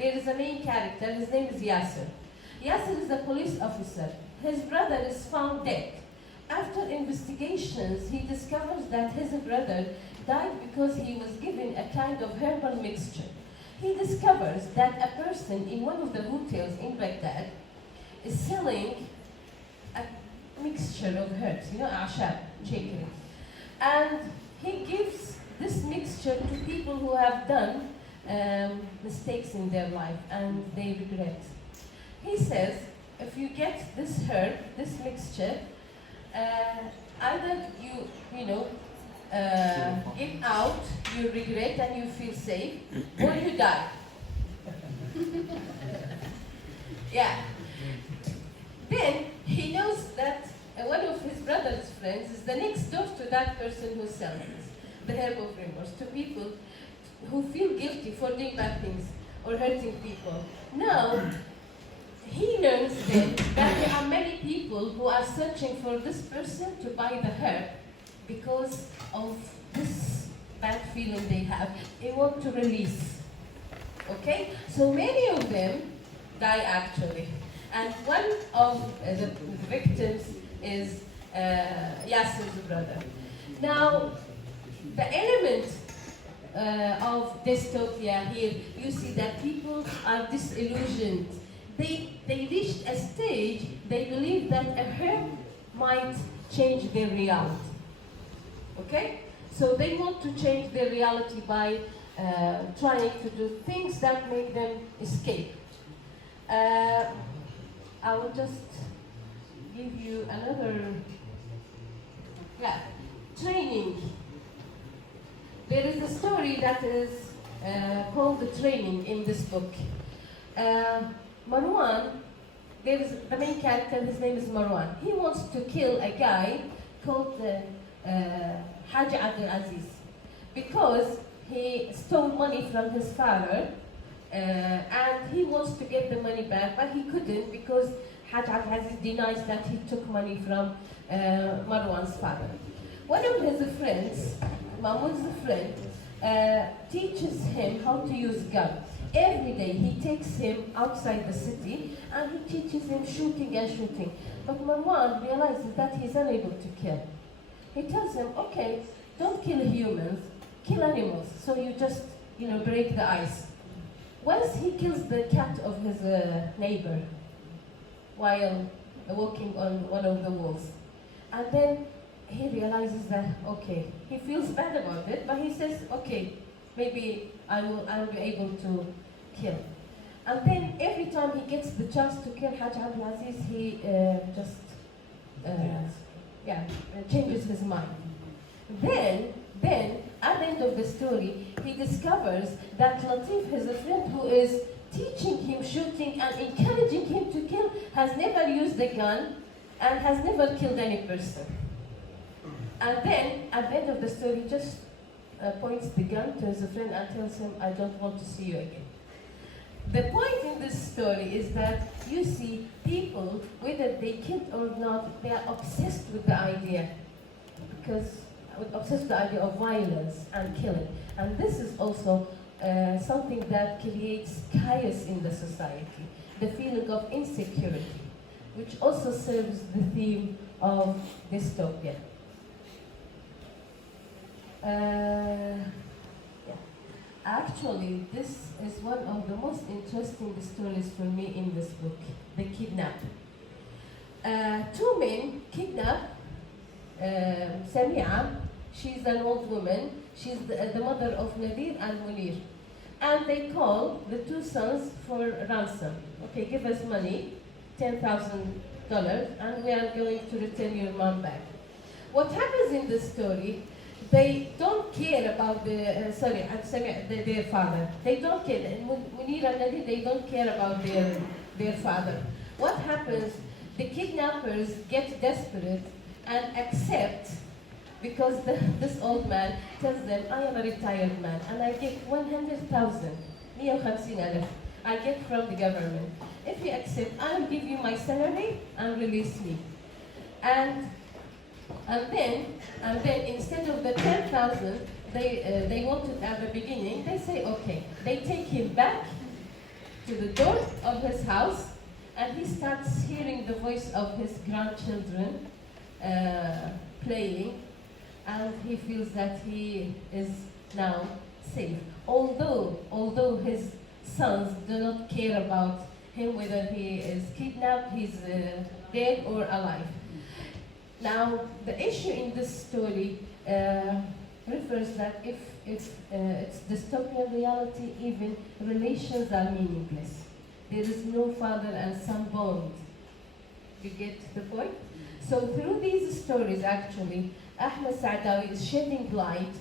there is a main character, his name is Yasser. Yasser is a police officer. His brother is found dead. After investigations, he discovers that his brother died because he was given a kind of herbal mixture. He discovers that a person in one of the hotels in Baghdad is selling a mixture of herbs, ashab, shakri. And he gives this mixture to people who have done mistakes in their life and they regret. He says, if you get this herb, this mixture, either you get out, you regret and you feel safe, or you die. Yeah. Then he knows that one of his brother's friends is the next door to that person who sells the herb of remorse to people who feel guilty for doing bad things or hurting people. Now, he learns then that there are many people who are searching for this person to buy the herb because of this bad feeling they have. They want to release. Okay? So many of them die actually. And one of the victims is Yasser's brother. Now, the element of dystopia here, you see that people are disillusioned. They reached a stage, they believe that a herb might change their reality. Okay? So they want to change their reality by trying to do things that make them escape. I will just give you another, training. There is a story that is called The Training in this book. Marwan, there is the main character, his name is Marwan. He wants to kill a guy called Haji Abdul Aziz because he stole money from his father and he wants to get the money back, but he couldn't because Haji Abdul Aziz denies that he took money from Marwan's father. One of his friends, Mahmoud's friend, teaches him how to use gun. Every day he takes him outside the city and he teaches him shooting and shooting. But Marwan realizes that he's unable to kill. He tells him, okay, don't kill humans, kill animals. So you just, break the ice. Once he kills the cat of his neighbor while walking on one of the walls. And then he realizes that, okay, he feels bad about it, but he says, okay, maybe I will be able to kill. And then every time he gets the chance to kill Hajj Abdul Aziz, he changes his mind. Then, at the end of the story, he discovers that Latif, his friend who is teaching him shooting and encouraging him to kill, has never used a gun and has never killed any person. And then, at the end of the story, he just points the gun to his friend and tells him, I don't want to see you again. The point in this story is that you see people, whether they killed or not, they are obsessed with the idea. Obsessed with the idea of violence and killing. And this is also something that creates chaos in the society, the feeling of insecurity, which also serves the theme of dystopia. Actually, this is one of the most interesting stories for me in this book, The Kidnap. Two men kidnap Samia. She's an old woman. She's the mother of Nadir and Munir. And they call the two sons for ransom. Okay, give us money, $10,000, and we are going to return your mom back. What happens in this story, they don't care about their father. They don't care. Munir and Nadir, they don't care about their father. What happens, the kidnappers get desperate and accept, because this old man tells them, I am a retired man and I get 100,000, I get from the government. If you accept, I will give you my salary and release me. And then instead of the 10,000 they wanted at the beginning, they say okay. They take him back to the door of his house, and he starts hearing the voice of his grandchildren playing, and he feels that he is now safe. Although his sons do not care about him, whether he is kidnapped, he's dead or alive. Now, the issue in this story refers that if it's dystopian reality, even relations are meaningless. There is no father and son bond. You get the point? So through these stories, actually, Ahmed Saadawi is shedding light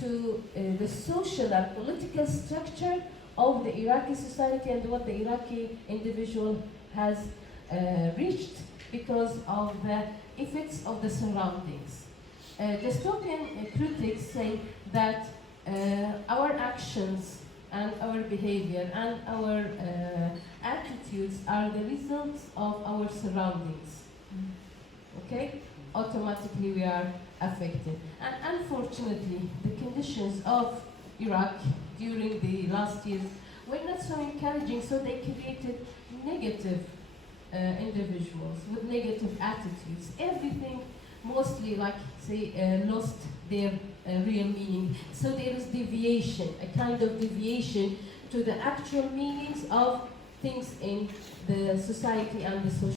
to the social and political structure of the Iraqi society and what the Iraqi individual has reached because of the effects of the surroundings. Dystopian critics say that our actions and our behavior and our attitudes are the results of our surroundings. Okay? Automatically we are affected. And unfortunately, the conditions of Iraq during the last years were not so encouraging, so they created negative individuals with negative attitudes. Everything mostly, like, say, lost their real meaning. So there is deviation, a kind of deviation to the actual meanings of things in the society and the social